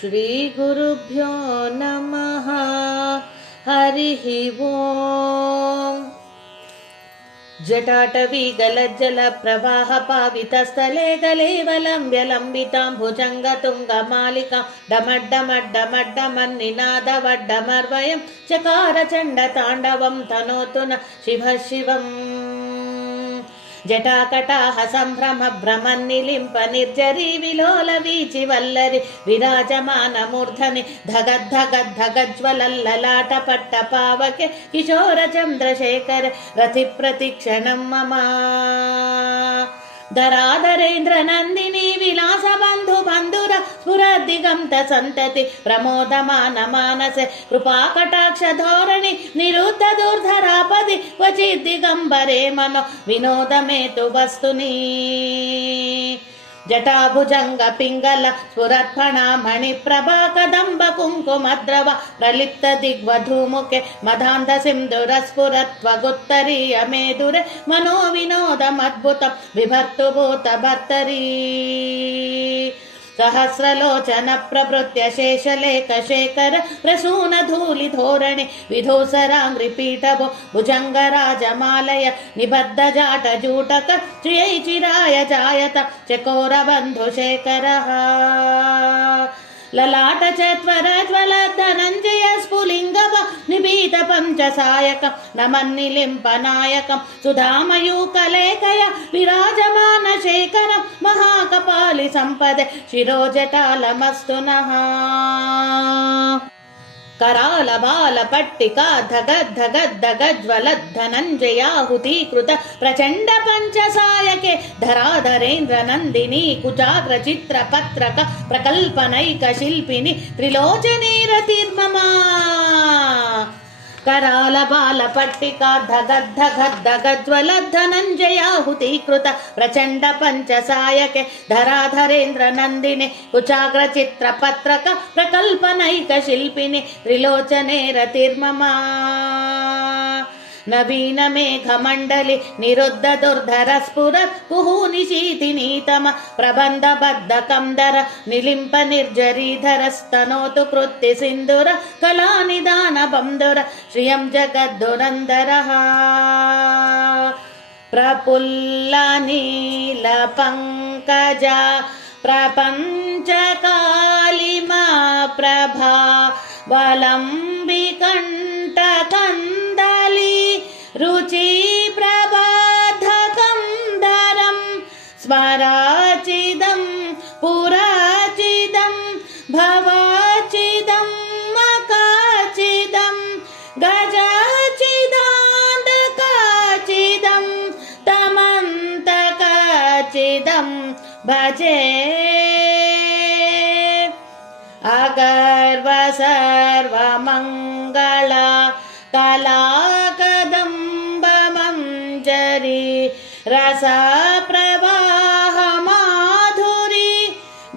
श्रीगुरुभ्यो नमः हरिः ओम् जटाटवी गलज्जल प्रवाह पावितस्थले गलेवलम्ब्य लम्बितां भुजङ्गतुङ्गमालिकां डमड्डमड्डमड्डमन्निनादवड्डमर्वयं चकार चण्डताण्डवं तनोतु न शिवः शिवम् జటాకటాహ సంభ్రమ భ్రమన్నిలింప నిర్జరి విలోల వీచి వల్లరి విరాజమాన మూర్ధని ధగద్ధగద్ధగజ్వలల్లలాట పట్ట పావకే కిశోర చంద్రశేఖర రతి ప్రతిక్షణం మమా. ధరాధరేంద్ర నందిని విలాస బంధు బంధుర స్ఫురదిగంత సంతతి ప్రమోదమాన మానసే కృపాకటాక్ష ధోరణి నిరుద్ధ దుర్ధరాపది క్వచి దిగంబరే మనో వినోదమేతు వస్తుని जटाभुजङ्गपिङ्गल स्फुरत्फणा मणिप्रभा कुंकुम द्रव प्रलिप्त दिग्वधूमुखे मदान्ध सिन्धुरस्फुरत्वगुत्तरीय मेदुरे मनोविनोदमद्भुतं विभर्तुभूतभर्तरी మనో వినోదమద్భుతం విభర్తు భూత భర్తరీ సహస్రలోచన ప్రభృత్య శేషలేఖ శేఖర ప్రసూన ధూళి ధోరణి విధూసరాంగ్రి పీఠభో భుజంగ రాజమాలయ నిబద్ధ జాట జూటక మహాకపాలి సంపద శిరోజటాలమస్తునః कराल बाल पट्टिका धगद् धगद् धगज्वल धनञ्जयाहुतीकृत प्रचण्ड पञ्चसायके धराधरेन्द्र नन्दिनी कुचाग्र चित्र पत्रक कराल बाल पट्टिका धगद् धगद् धगज्वल धनञ्जयाहुतीकृत प्रचण्ड पञ्चसायके धराधरेन्द्र नन्दिनि कुचाग्र चित्र पत्रक प्रकल्पनैक शिल्पिनि त्रिलोचने रतिर्ममा నవీన మేఘమండలి నిరుద్ధ దుర్ధర స్ఫురత్ కుహూనిశీతి నీతమ ప్రబంధ బద్ధ కందర నిలింప నిర్జరీధర స్తనోతు కృత్తి సింధుర కళా నిదాన रुचिप्रबाधकं धरं स्वराचिदं पुराचिदं भवाचिदं मकाचिदं गजाचिदान्तकाचिदं तमन्तकाचिदं भजे अगर्व सर्वमङ्गला रसप्रवाहमाधुरी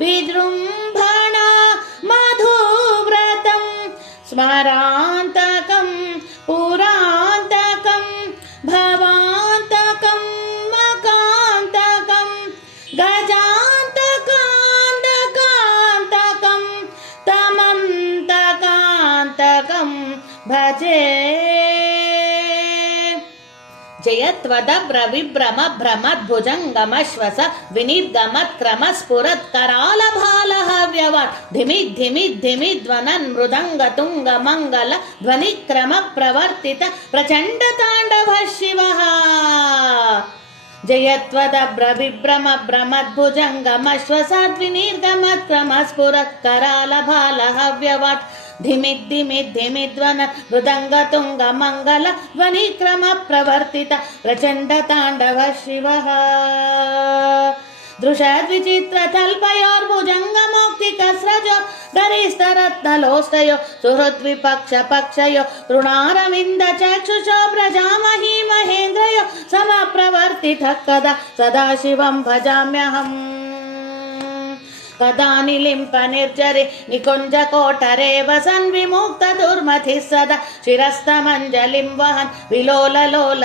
विजृम्भणा मधुव्रतं स्मरान्तकं पुरान्तकं भवान्तकं मकान्तकं गजान्तकान्तकान्तकं तमन्तकान्तकं भजे తమంతకాంతకం భజే జయత్వదభ్ర విభ్రమ భ్రమద్భుజంగమశ్వస వినిర్గమత్క్రమ స్ఫురత్కరాల భాలః వ్యవాట్ ధిమి ధిమి ధిమి ధ్వనన్ మృదంగ తుంగ మంగళ ధ్వనిక్రమ ప్రవర్తిత ప్రచండ తాండవ శివ జయత్వదభ్ర ಧಿಮಿ ಧಿಮಿ ಧಿಮಿ ಧ್ವನ ಮೃದಂಗ ತುಂಗ ಮಂಗಲ ಧ್ವನಿ ಕ್ರಮ ಪ್ರವರ್ತಿತ ಪ್ರಚಂಡ ತಾಂಡವ ಶಿವ दृशाद्विचित्र तल्पयोर्भुजङ्ग मौक्तिकस्रजो गरिष्ठरत्नलोष्टयो सुहृद्विपक्ष पक्षयो तृणारविन्द चक्षुषो महेन्द्रयो कदा भजाम्यहम्। పదాని లింప నిర్జరి నికుంజ కోటరే వసన్ విముక్త దుర్మతి సదా శిరస్తమంజలిం వహన్ విలోల లోల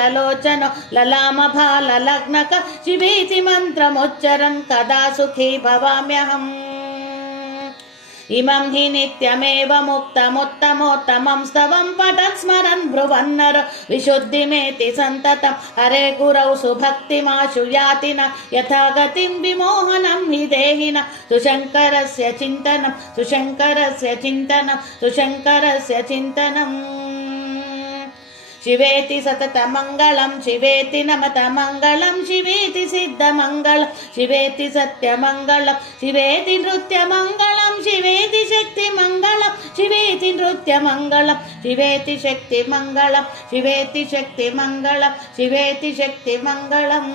లలామ భాల లగ్నక శివీతి మంత్రముచ్చరన్ కదా సుఖీ భవామ్యహం. इमं हि नित्यमेव मुक्तमुत्तमोत्तमं स्तवं पठत् स्मरन् ब्रुवन्नर विशुद्धिमेति सन्ततं हरे गुरौ सुभक्तिमाशु याति न यथा गतिं विमोहनं हि देहिन सुशङ्करस्य चिन्तनं सुशङ्करस्य चिन्तनं सुशङ्करस्य चिन्तनम् ശിവേത്തി സതത മംഗളം ശിവേത്തി നമത മംഗളം ശിവേത്തി സിദ്ധമംഗളം ശിവേത്തി സത്യമംഗളം ശിവേത്തി നൃത്യമംഗളം ശിവേത്തി ശക്തി മംഗളം ശിവേത്തി നൃത്യമംഗളം ശിവേത്തി ശക്തി മംഗളം ശിവേത്തി ശക്തി മംഗളം ശിവേത്തി ശക്തി മംഗളം.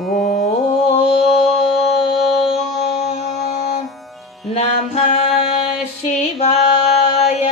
ഓ നമ ശിവായ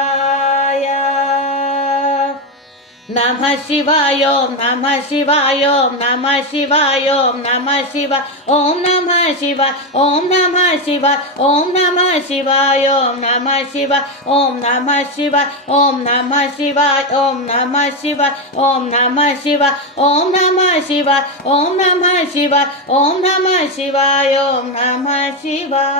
నమ శివాయ ఓం నమ శివాయ ఓం నమ శివాయ ఓం నమ శివ ఓం నమ శివ ఓం నమ శివ ఓం నమ శివాయ ఓం నమ శివ ఓం నమ శివ ఓం నమ శివ ఓం నమ శివ ఓం నమ శివ ఓం నమ శివ ఓం నమ శివ ఓం నమ శివాయ ఓం నమ శివాయ